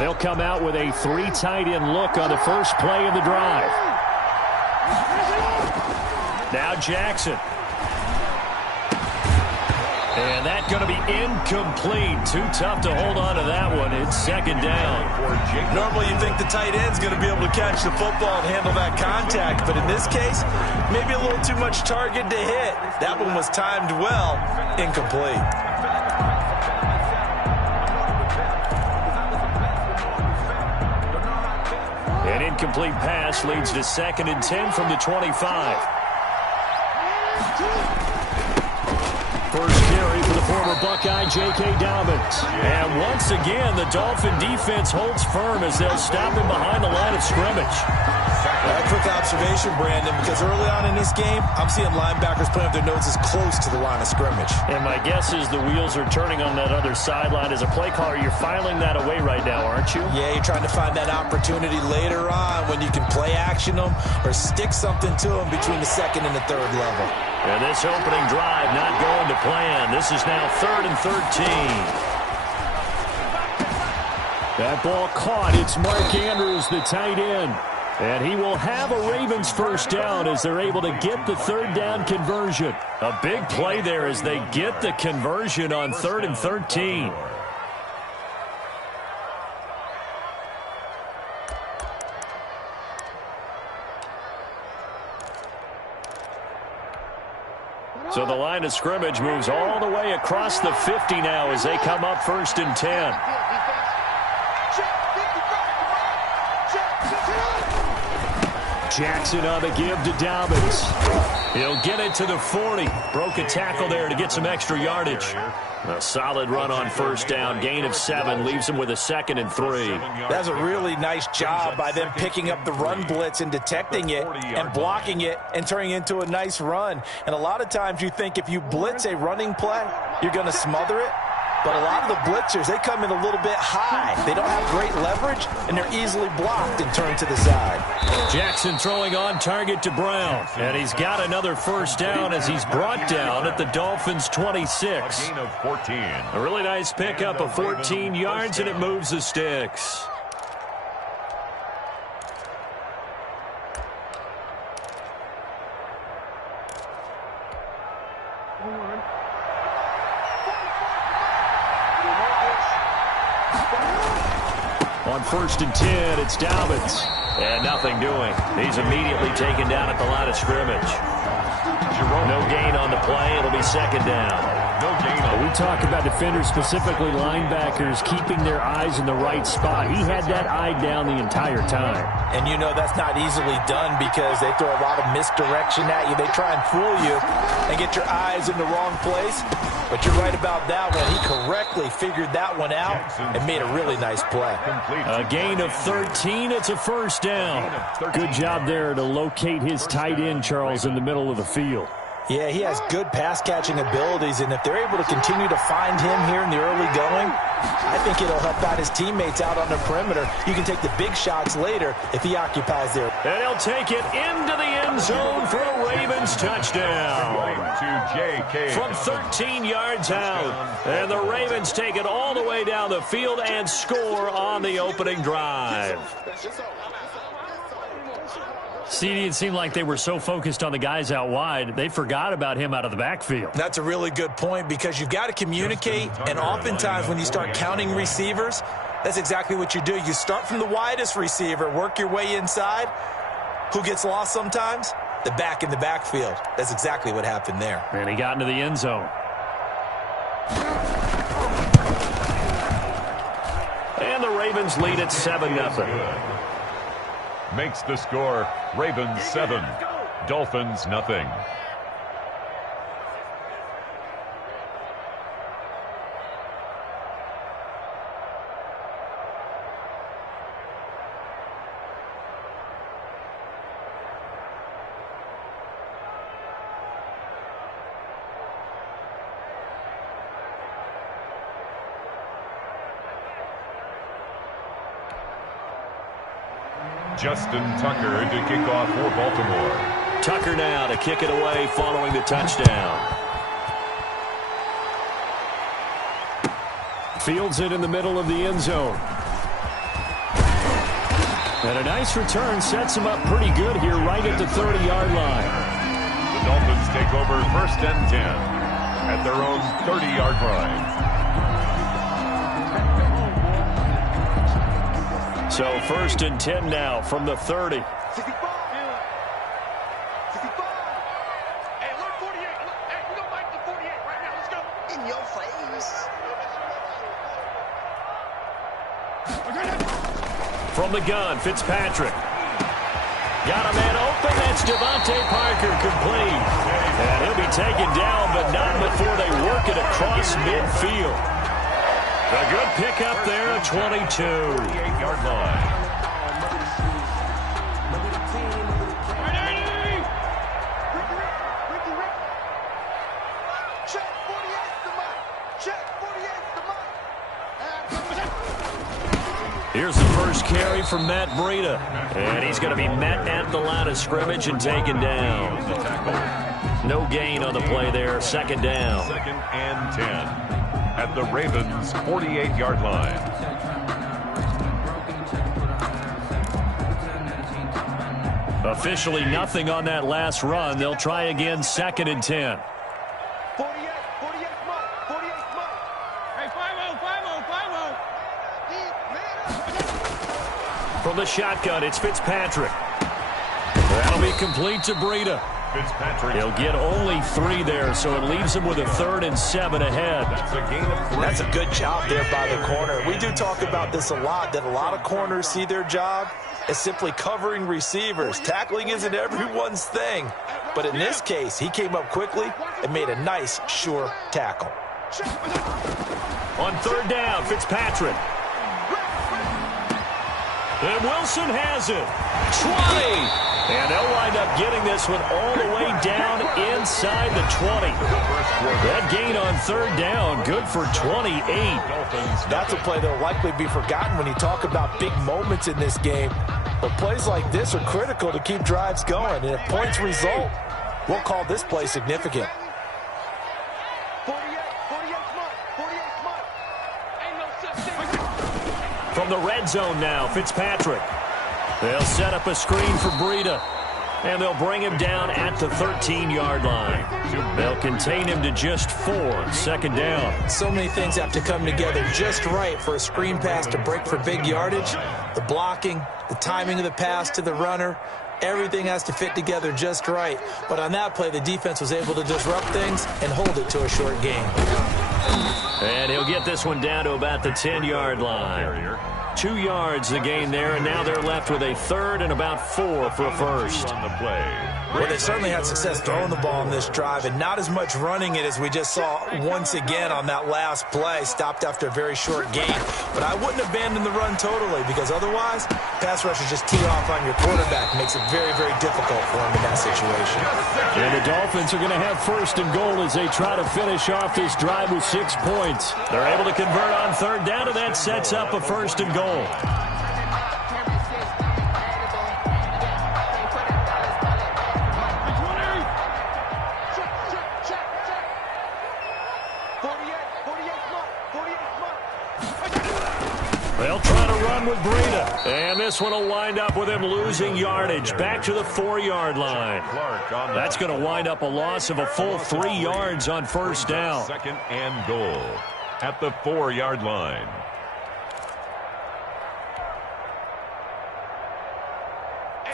And they'll come out with a 3 tight end look on the first play of the drive. Now Jackson. And that's going to be incomplete. Too tough to hold on to that one. It's second down. Normally you think the tight end's going to be able to catch the football and handle that contact. But in this case, maybe a little too much target to hit. That one was timed well. Incomplete. An incomplete pass leads to 2nd and 10 from the 25. First carry for the former Buckeye, J.K. Dobbins. And once again, the Dolphin defense holds firm as they'll stop him behind the line of scrimmage. A quick observation, Brandon, because early on in this game, I'm seeing linebackers putting up their noses close to the line of scrimmage. And my guess is the wheels are turning on that other sideline. As a play caller, you're filing that away right now, aren't you? Yeah, you're trying to find that opportunity later on when you can play action them or stick something to them between the 2nd and the 3rd level. And this opening drive not going to plan. This is now 3rd and 13. That ball caught. It's Mark Andrews, the tight end. And he will have a Ravens first down as they're able to get the 3rd down conversion. A big play there as they get the conversion on 3rd and 13. So the line of scrimmage moves all the way across the 50 now as they come up 1st and 10. Jackson on the give to Dobbins. He'll get it to the 40. Broke a tackle there to get some extra yardage. A solid run on first down. Gain of 7 leaves him with a 2nd and 3. That's a really nice job by them picking up the run blitz and detecting it and blocking it and turning it into a nice run. And a lot of times you think if you blitz a running play, you're going to smother it. But a lot of the blitzers, they come in a little bit high. They don't have great leverage, and they're easily blocked and turned to the side. Jackson throwing on target to Brown. And he's got another first down as he's brought down at the Dolphins' 26. A gain of 14. A really nice pickup of 14 yards, and it moves the sticks. On 1st and 10, it's Dobbins. And nothing doing. He's immediately taken down at the line of scrimmage. No gain on the play. It'll be 2nd down. No gain on. We talk about defenders, specifically linebackers, keeping their eyes in the right spot. He had that eye down the entire time. And you know that's not easily done because they throw a lot of misdirection at you. They try and fool you and get your eyes in the wrong place. But you're right about that one. He correctly figured that one out and made a really nice play. A gain of 13. It's a first down. Good job there to locate his tight end, Charles, in the middle of the field. Yeah, he has good pass-catching abilities, and if they're able to continue to find him here in the early going, I think it'll help out his teammates out on the perimeter. You can take the big shots later if he occupies there. And he'll take it into the end zone for a Ravens touchdown. To J.K. From 13 yards out. And the Ravens take it all the way down the field and score on the opening drive. CD, it seemed like they were so focused on the guys out wide, they forgot about him out of the backfield. That's a really good point because you've got to communicate, and oftentimes when you start counting receivers, that's exactly what you do. You start from the widest receiver, work your way inside. Who gets lost sometimes? The back in the backfield. That's exactly what happened there. And he got into the end zone. And the Ravens lead at 7-0. Makes the score Ravens 7, Dolphins nothing. Justin Tucker to kick off for Baltimore. Tucker now to kick it away following the touchdown. Fields it in the middle of the end zone. And a nice return sets them up pretty good here right at the 30-yard line. The Dolphins take over 1st and 10 at their own 30-yard line. So 1st and 10 now from the 30. From the gun, Fitzpatrick. Got a man open. That's Devontae Parker, complete. And he'll be taken down, but not before they work it across midfield. A good pickup there at 22. 38-yard line. Here's the first carry from Matt Breida. And he's going to be met at the line of scrimmage and taken down. No gain on the play there. 2nd down. 2nd and 10 at the Ravens' 48-yard line. Officially nothing on that last run. They'll try again 2nd and 10. From the shotgun, it's Fitzpatrick. That'll be complete to Breida. Fitzpatrick. He'll get only 3 there, so it leaves him with a 3rd and 7 ahead. That's a gain of 3. That's a good job there by the corner. We do talk about this a lot, that a lot of corners see their job as simply covering receivers. Tackling isn't everyone's thing. But in this case, he came up quickly and made a nice, sure tackle. On 3rd down, Fitzpatrick. And Wilson has it. 20. And they'll wind up getting this one all the way down inside the 20. That gain on 3rd down, good for 28. That's a play that will likely be forgotten when you talk about big moments in this game. But plays like this are critical to keep drives going. And if points result, we'll call this play significant. From the red zone now, Fitzpatrick. They'll set up a screen for Breida. And they'll bring him down at the 13-yard line. They'll contain him to just 4, 2nd down. So many things have to come together just right for a screen pass to break for big yardage. The blocking, the timing of the pass to the runner, everything has to fit together just right. But on that play, the defense was able to disrupt things and hold it to a short gain. And he'll get this one down to about the 10-yard line. 2 yards the gain there, and now they're left with a 3rd and about 4 for a 1st. On the play. Well, they certainly had success throwing the ball in this drive, and not as much running it as we just saw once again on that last play. Stopped after a very short gain. But I wouldn't abandon the run totally, because otherwise, pass rushers just tee off on your quarterback. Makes it very, very difficult for him in that situation. And the Dolphins are going to have 1st and goal as they try to finish off this drive with 6 points. They're able to convert on 3rd down, and that sets up a 1st and goal. They'll try to run with Breida. And this one will wind up with him losing yardage back to the 4-yard line. That's going to wind up a loss of a full 3 yards on 1st down. 2nd and goal at the 4-yard line.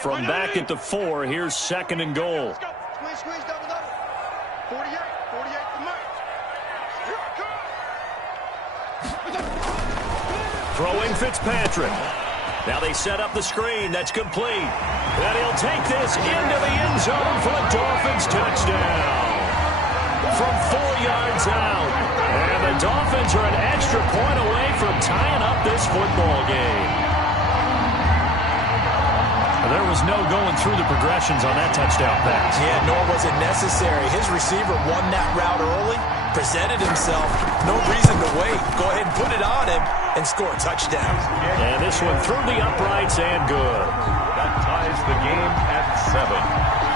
From back at the 4, here's 2nd and goal. Squeeze, double. 48 to Murray. Throwing Fitzpatrick. Now they set up the screen. That's complete. And he'll take this into the end zone for a Dolphins touchdown. From 4 yards out. And the Dolphins are an extra point away from tying up this football game. There was no going through the progressions on that touchdown pass. Yeah, nor was it necessary. His receiver won that route early, presented himself. No reason to wait. Go ahead and put it on him and score a touchdown. And this one through the uprights and good. That ties the game at 7.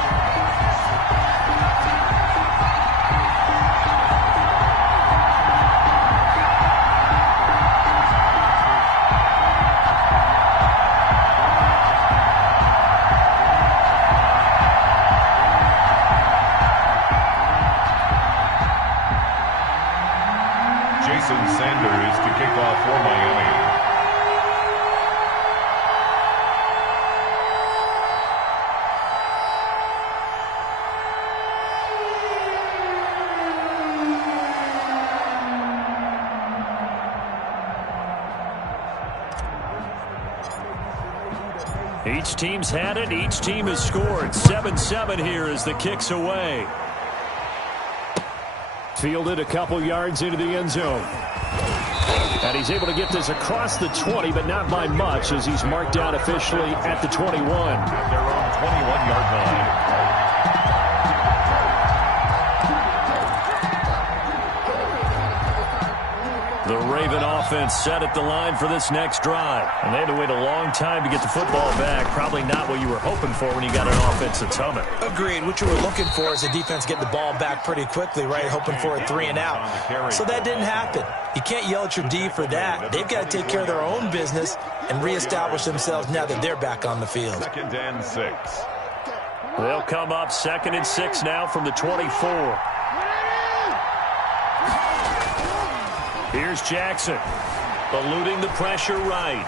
Jason Sanders to kick off for Miami. Each team's had it. Each team has scored. 7-7 here as the kick's away. Fielded a couple yards into the end zone. And he's able to get this across the 20, but not by much as he's marked down officially at the 21. At their own 21-yard line. The Raven offense set at the line for this next drive. And they had to wait a long time to get the football back. Probably not what you were hoping for when you got an offense that's humming. Agreed. What you were looking for is the defense getting the ball back pretty quickly, right? Hoping for a 3 and out. So that didn't happen. You can't yell at your D for that. They've got to take care of their own business and reestablish themselves now that they're back on the field. 2nd and 6. They'll come up 2nd and 6 now from the 24. Here's Jackson, eluding the pressure right.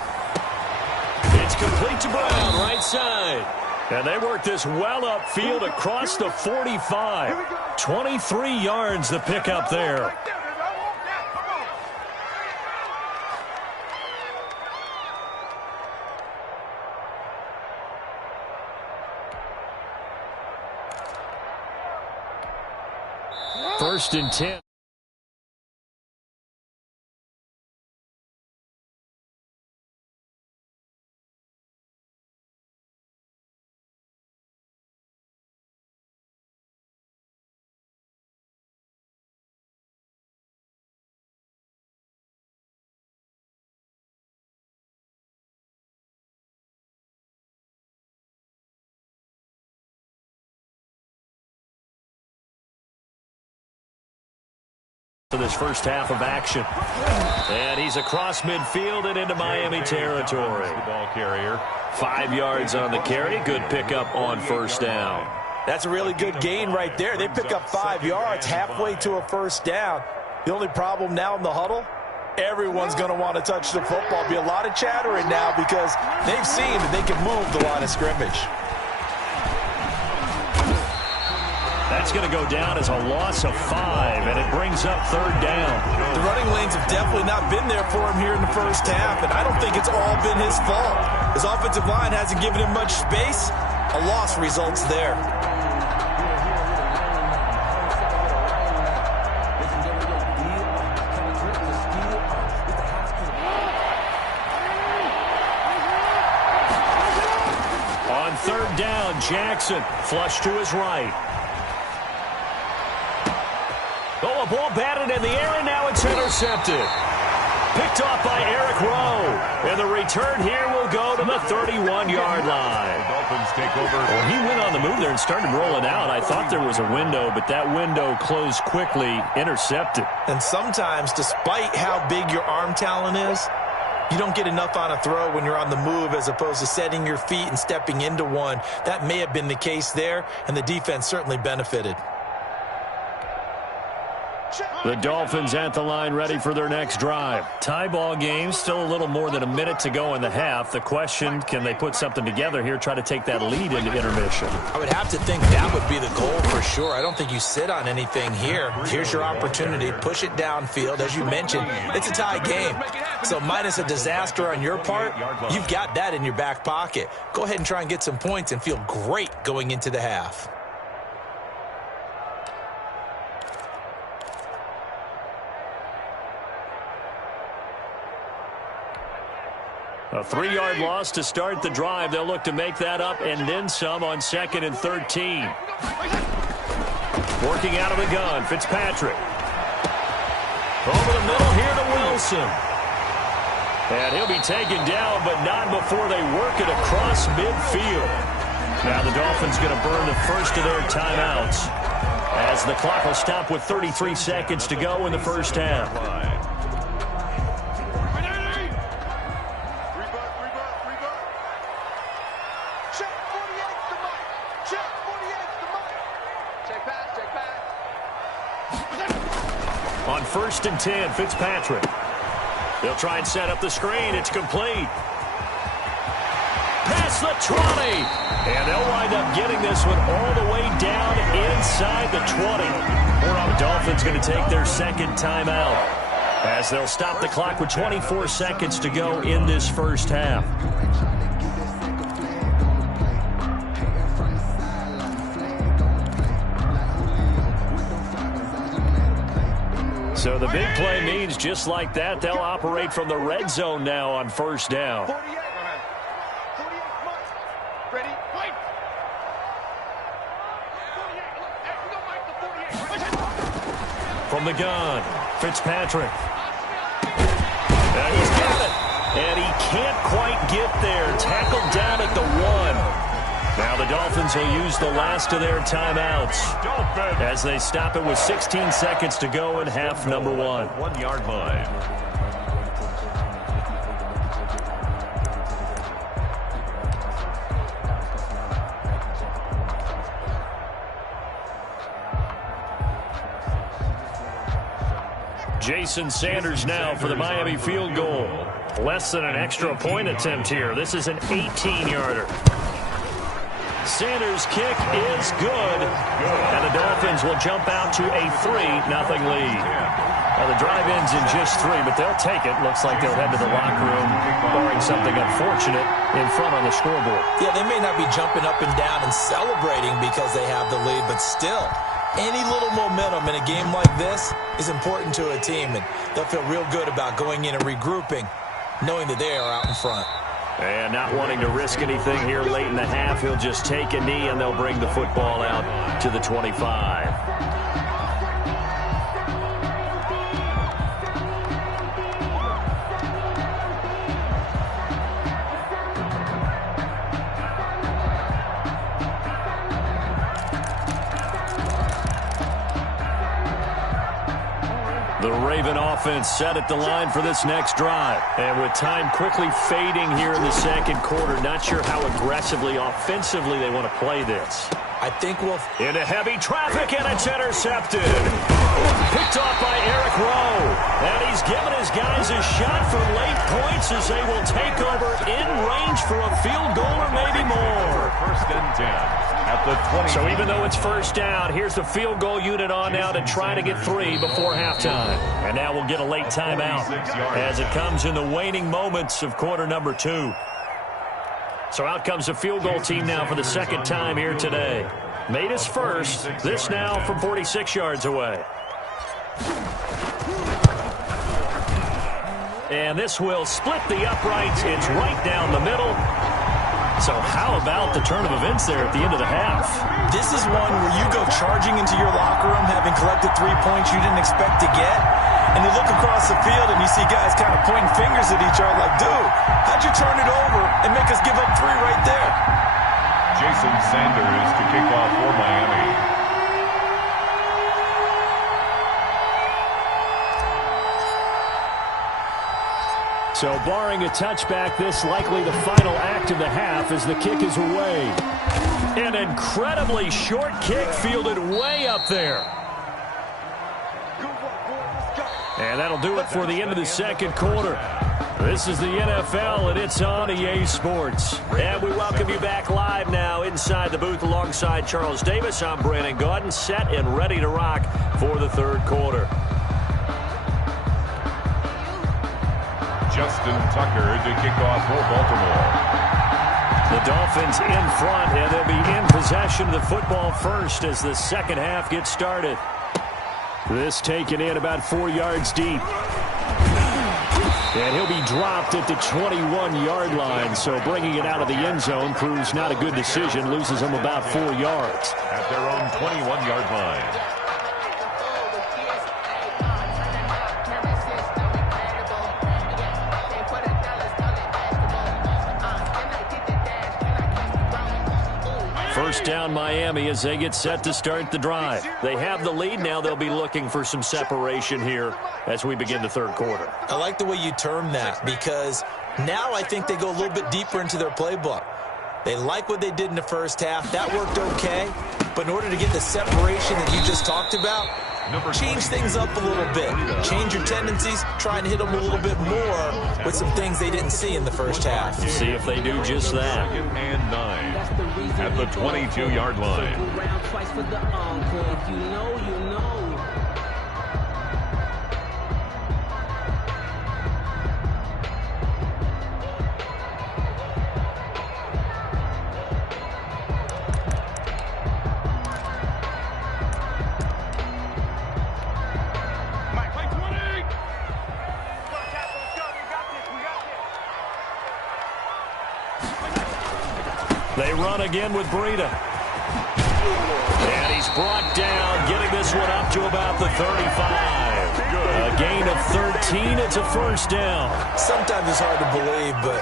It's complete to Brown, right side. And they work this well upfield across the 45. 23 yards the pickup there. First and 10. For this first half of action. And he's across midfield and into Miami territory. The ball carrier. 5 yards on the carry. Good pickup on first down. That's a really good gain right there. They pick up 5 yards halfway to a first down. The only problem now in the huddle, everyone's going to want to touch the football. Be a lot of chattering now because they've seen that they can move the line of scrimmage. That's going to go down as a loss of 5, and it brings up 3rd down. The running lanes have definitely not been there for him here in the first half, and I don't think it's all been his fault. His offensive line hasn't given him much space. A loss results there. On 3rd down, Jackson flush to his right. Oh, a ball batted in the air, and now it's intercepted. Picked off by Eric Rowe. And the return here will go to the 31-yard line. The Dolphins take over. Well, he went on the move there and started rolling out. I thought there was a window, but that window closed quickly, intercepted. And sometimes, despite how big your arm talent is, you don't get enough on a throw when you're on the move as opposed to setting your feet and stepping into one. That may have been the case there, and the defense certainly benefited. The Dolphins at the line ready for their next drive. Tie ball game, still a little more than a minute to go in the half. The question, can they put something together here, try to take that lead into intermission? I would have to think that would be the goal for sure. I don't think you sit on anything here. Here's your opportunity. Push it downfield. As you mentioned, it's a tie game. So minus a disaster on your part, you've got that in your back pocket. Go ahead and try and get some points and feel great going into the half. A 3-yard loss to start the drive. They'll look to make that up and then some on 2nd and 13. Working out of the gun, Fitzpatrick. Over the middle here to Wilson. And he'll be taken down, but not before they work it across midfield. Now the Dolphins going to burn the first of their timeouts as the clock will stop with 33 seconds to go in the first half. 1st and 10, Fitzpatrick. They'll try and set up the screen. It's complete. Past the 20. And they'll wind up getting this one all the way down inside the 20. The Dolphins going to take their second timeout as they'll stop the clock with 24 seconds to go in this first half. So the big play means just like that, they'll operate from the red zone now on 1st down. 48. 48. Ready? Fight. 48. From the gun, Fitzpatrick. He's got it. And he can't quite get there. Tackled down at the 1. Now the Dolphins will use the last of their timeouts as they stop it with 16 seconds to go in half number 1. 1 yard line. Jason Sanders now for the Miami field goal. Less than an extra point attempt here. This is an 18-yarder. Sanders' kick is good, and the Dolphins will jump out to a 3-0 lead. Now the drive ends in just 3, but they'll take it. Looks like they'll head to the locker room, barring something unfortunate in front on the scoreboard. Yeah, they may not be jumping up and down and celebrating because they have the lead, but still, any little momentum in a game like this is important to a team, and they'll feel real good about going in and regrouping, knowing that they are out in front. And not wanting to risk anything here late in the half, he'll just take a knee and they'll bring the football out to the 25. The Raven offense set at the line for this next drive. And with time quickly fading here in the second quarter, not sure how aggressively, offensively they want to play this. I think we'll... Into heavy traffic, and it's intercepted. Picked off by Eric Rowe. And he's given his guys a shot for late points as they will take over in range for a field goal or maybe more. 1st and 10. At the 20. So even though it's 1st down, here's the field goal unit on now to try to get 3 before halftime. And now we'll get a late timeout as it comes in the waning moments of quarter number 2. So out comes the field goal team now for the second time here today. Made his first. This now from 46 yards away. And this will split the uprights. It's right down the middle. So how about the turn of events there at the end of the half? This is one where you go charging into your locker room having collected 3 points you didn't expect to get, and you look across the field and you see guys kind of pointing fingers at each other like, dude, how'd you turn it over and make us give up 3 right there? Jason Sanders to kick off for Miami. So barring a touchback, this likely the final act of the half as the kick is away. An incredibly short kick fielded way up there. And that'll do it for the end of the second quarter. This is the NFL, and it's on EA Sports. And we welcome you back live now inside the booth alongside Charles Davis. I'm Brandon Gaudin, set and ready to rock for the third quarter. Justin Tucker to kick off for Baltimore. The Dolphins in front, and they'll be in possession of the football first as the second half gets started. This taken in about 4 yards deep. And he'll be dropped at the 21-yard line, so bringing it out of the end zone proves not a good decision, loses him about 4 yards. At their own 21-yard line. First down Miami as they get set to start the drive. They have the lead. Now they'll be looking for some separation here as we begin the third quarter. I like the way you term that because now I think they go a little bit deeper into their playbook. They like what they did in the first half. That worked okay. But in order to get the separation that you just talked about, Change things up a little bit. Change your tendencies. Try and hit them a little bit more with some things they didn't see in the first half. See if they do just that. And 9 at the 22-yard line. They run again with Breida. And he's brought down, getting this one up to about the 35. A gain of 13. It's a first down. Sometimes it's hard to believe, but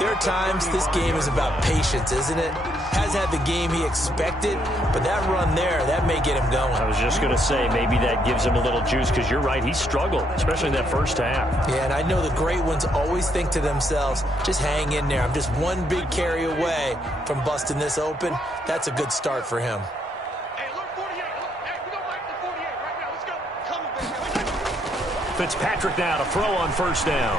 there are times this game is about patience, isn't it? Has had the game he expected, but that run there, that may get him going. I was just going to say, maybe that gives him a little juice, because you're right, he struggled, especially in that first half. Yeah, and I know the great ones always think to themselves, just hang in there. I'm just one big carry away from busting this open. That's a good start for him. Fitzpatrick now to throw on first down.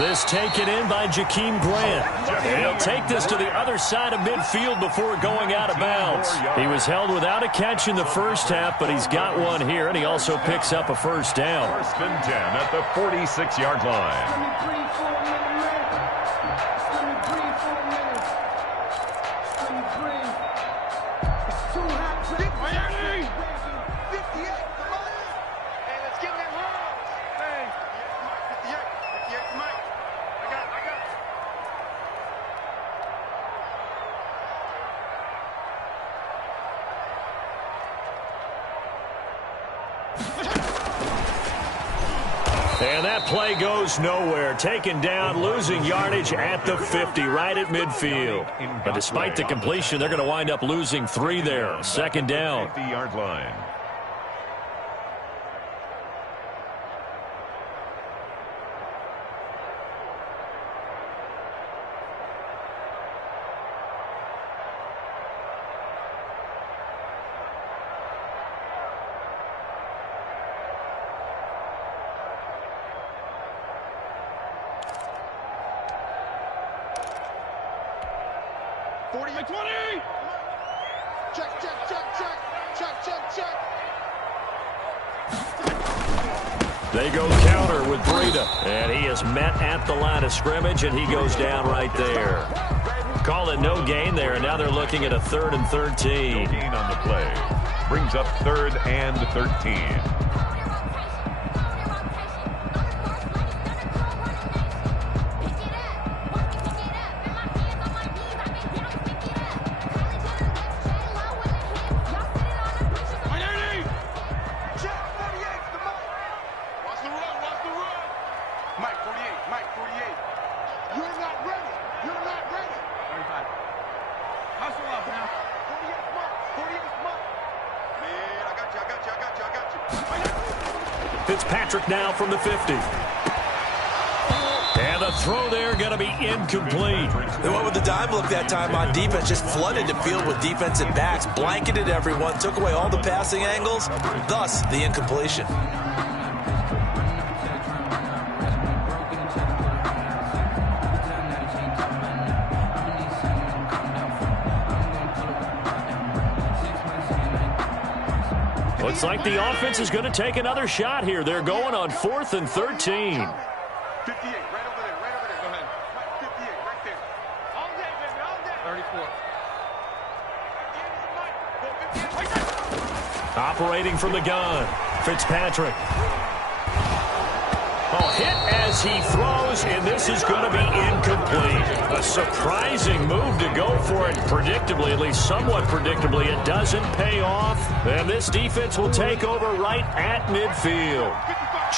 This taken in by Jakeem Grant. And he'll take this to the other side of midfield before going out of bounds. He was held without a catch in the first half, but he's got one here, and he also picks up a first down. First and 10 at the 46-yard line. And that play goes nowhere. Taken down, losing yardage at the 50, right at midfield. But despite the completion, they're going to wind up losing 3 there. Second down. 50-yard line. They go counter with Breida. And he is met at the line of scrimmage, and he goes down right there. Call it no gain there, and now they're looking at a 3rd and 13. No gain on the play. Brings up 3rd and 13. Fitzpatrick now from the 50. And the throw there going to be incomplete. They went with the dime look that time on defense, just flooded the field with defensive backs, blanketed everyone, took away all the passing angles, thus the incompletion. Looks like the offense is going to take another shot here. They're going on 4th and 13. 58, right over there, right over there. Go ahead. 58, right there. All day, baby, all day. 34. Operating from the gun, Fitzpatrick. Oh, hit as he throws, and this is going to be incomplete. A surprising move to go for it predictably, at least somewhat predictably. It doesn't pay off, and this defense will take over right at midfield.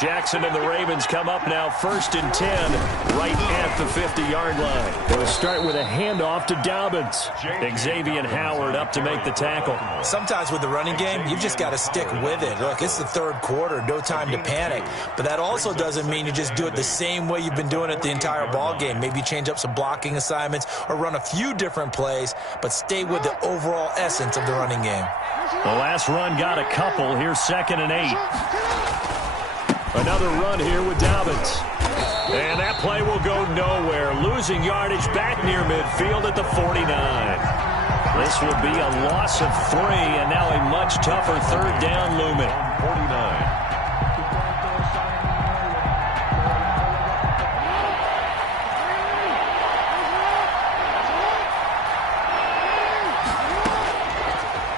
Jackson and the Ravens come up now 1st and 10 right at the 50-yard line. They'll start with a handoff to Dobbins. Xavier Howard up to make the tackle. Sometimes with the running game, you've just got to stick with it. Look, it's the third quarter, no time to panic. But that also doesn't mean you just do it the same way you've been doing it the entire ball game. Maybe change up some blocking assignments or run a few different plays, but stay with the overall essence of the running game. The last run got a couple. Here's 2nd and 8. Another run here with Dobbins. And that play will go nowhere. Losing yardage back near midfield at the 49. This will be a loss of 3, and now a much tougher 3rd down looming. 49.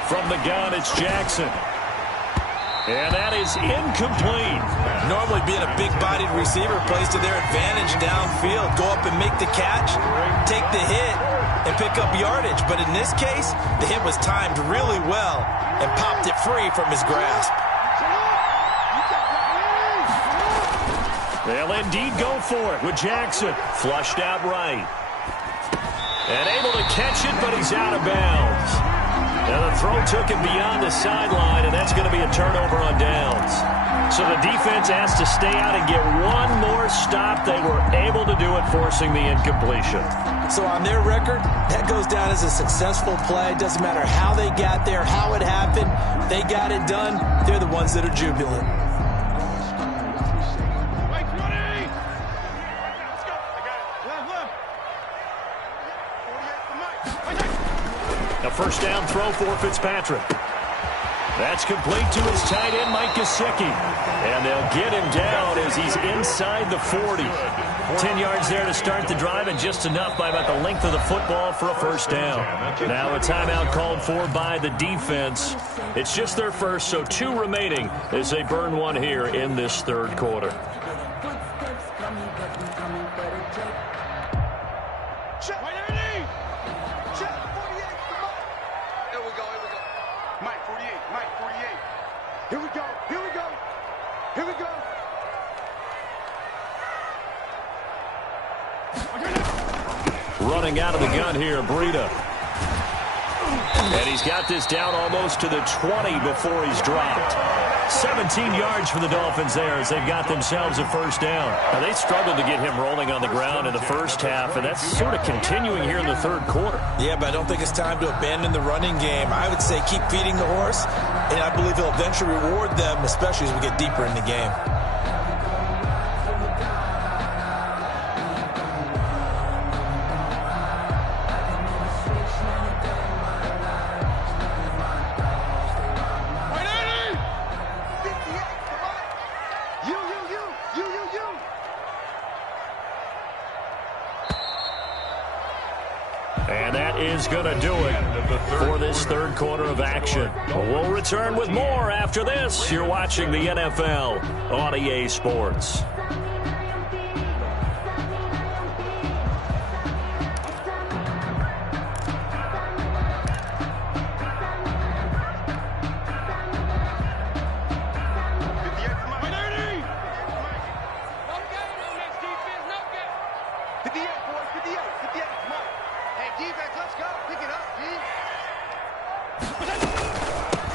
From the gun, it's Jackson. And that is incomplete. Normally being a big-bodied receiver plays to their advantage downfield. Go up and make the catch, take the hit, and pick up yardage. But in this case, the hit was timed really well and popped it free from his grasp. They'll indeed go for it with Jackson. Flushed out right. And able to catch it, but he's out of bounds. Now the throw took him beyond the sideline, and that's going to be a turnover on downs. So the defense has to stay out and get one more stop. They were able to do it, forcing the incompletion. So on their record, that goes down as a successful play. Doesn't matter how they got there, how it happened. They got it done. They're the ones that are jubilant. A first down throw for Fitzpatrick. That's complete to his tight end, Mike Gesicki. And they'll get him down as he's inside the 40. 10 yards there to start the drive, and just enough by about the length of the football for a first down. Now a timeout called for by the defense. It's just their first, so 2 remaining as they burn one here in this 3rd quarter. Here we go. Here we go. Here we go. Running out of the gun here, Breida. And he's got this down almost to the 20 before he's dropped. 17 yards for the Dolphins there as they've got themselves a first down. Now, they struggled to get him rolling on the ground in the first half, and that's sort of continuing here in the 3rd quarter. Yeah, but I don't think it's time to abandon the running game. I would say keep feeding the horse, and I believe he'll eventually reward them, especially as we get deeper in the game. And that is going to do it for this 3rd quarter of action. We'll return with more after this. You're watching the NFL on EA Sports.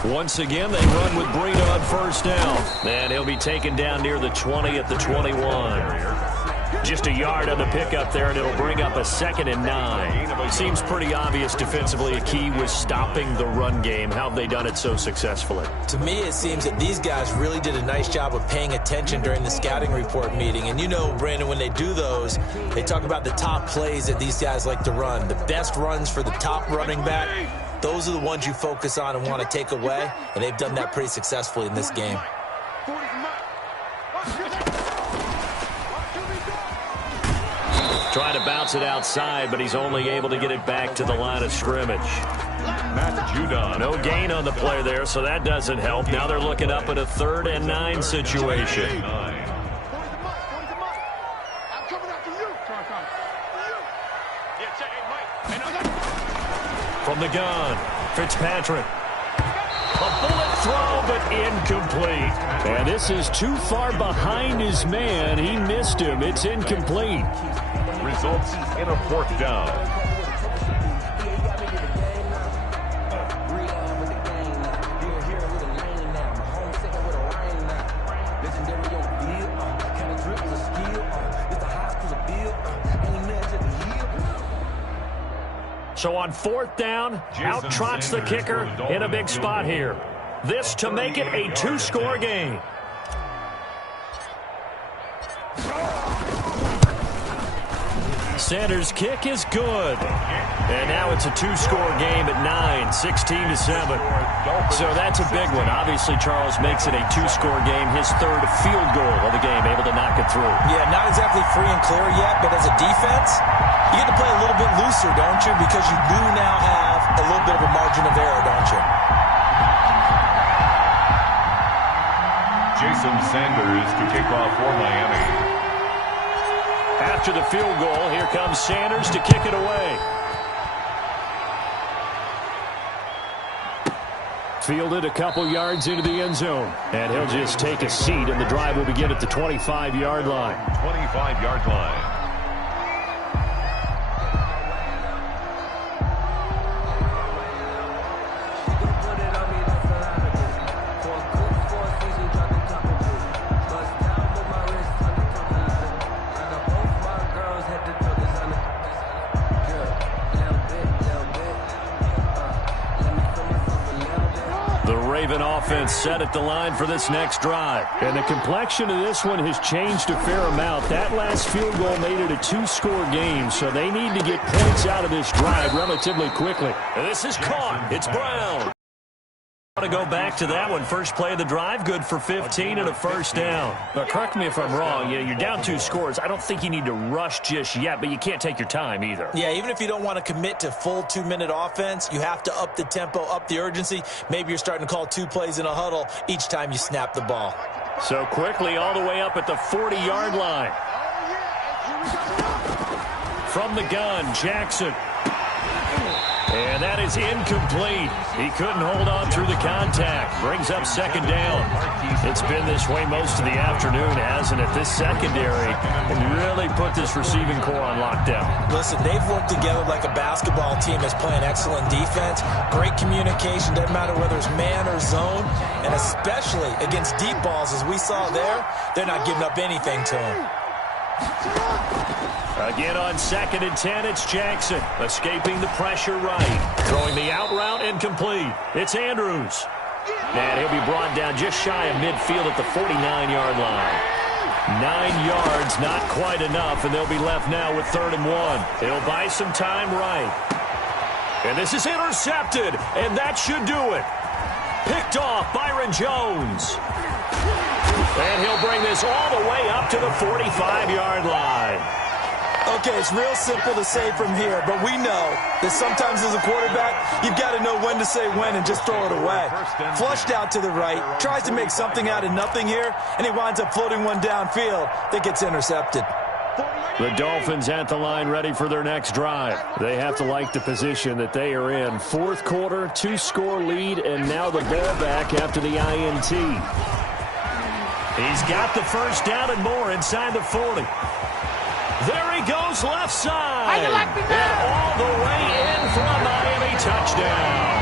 Once again, they run with Breida on first down. And he'll be taken down near the 20 at the 21. Just a yard on the pickup there, and it'll bring up a 2nd and 9. Seems pretty obvious defensively a key was stopping the run game. How have they done it so successfully? To me, it seems that these guys really did a nice job of paying attention during the scouting report meeting. And you know, Brandon, when they do those, they talk about the top plays that these guys like to run. The best runs for the top running back. Those are the ones you focus on and want to take away, and they've done that pretty successfully in this game. Trying to bounce it outside, but he's only able to get it back to the line of scrimmage. Matt Judon. No gain on the play there, so that doesn't help. Now they're looking up at a 3rd and 9 situation. From the gun, Fitzpatrick. A bullet throw, but incomplete. And this is too far behind his man. He missed him. It's incomplete. Results in a 4th down. So on 4th down, out trots the kicker in a big spot here. This to make it a 2-score game. Sanders' kick is good. And now it's a 2-score game at 9, 16-7. So that's a big one. Obviously, Charles makes it a 2-score game. His 3rd field goal of the game, able to knock it through. Yeah, not exactly free and clear yet, but as a defense, you get to play a little bit looser, don't you? Because you do now have a little bit of a margin of error, don't you? Jason Sanders to kick off for Miami. After the field goal, here comes Sanders to kick it away. Fielded a couple yards into the end zone. And he'll just take a seat, and the drive will begin at the 25-yard line. 25-yard line. Offense set at the line for this next drive. And the complexion of this one has changed a fair amount. That last field goal made it a 2-score game, so they need to get points out of this drive relatively quickly. And this is caught. It's Brown. To go back to that one. First play of the drive, good for 15 and a 1st down. Now, correct me if I'm wrong. You're down 2 scores. I don't think you need to rush just yet, but you can't take your time either. Yeah, even if you don't want to commit to full 2-minute offense, you have to up the tempo, up the urgency. Maybe you're starting to call 2 plays in a huddle each time you snap the ball. So quickly all the way up at the 40-yard line. From the gun, Jackson. And that is incomplete. He couldn't hold on through the contact. Brings up 2nd down. It's been this way most of the afternoon, hasn't it? This secondary really put this receiving core on lockdown. Listen, they've worked together like a basketball team that's playing excellent defense. Great communication, doesn't matter whether it's man or zone. And especially against deep balls, as we saw there, they're not giving up anything to them. Again on 2nd and 10, it's Jackson. Escaping the pressure right. Throwing the out route incomplete. It's Andrews. And he'll be brought down just shy of midfield at the 49-yard line. 9 yards, not quite enough, and they'll be left now with 3rd and 1. He'll buy some time right. And this is intercepted, and that should do it. Picked off Byron Jones. And he'll bring this all the way up to the 45-yard line. Okay, it's real simple to say from here, but we know that sometimes as a quarterback, you've got to know when to say when and just throw it away. Flushed out to the right, tries to make something out of nothing here, and he winds up floating one downfield that gets intercepted. The Dolphins at the line ready for their next drive. They have to like the position that they are in. 4th quarter, 2-score lead, and now the ball back after the INT. He's got the 1st down and more inside the 40. There he goes left side. How you like me now? And all the way in for a Miami touchdown.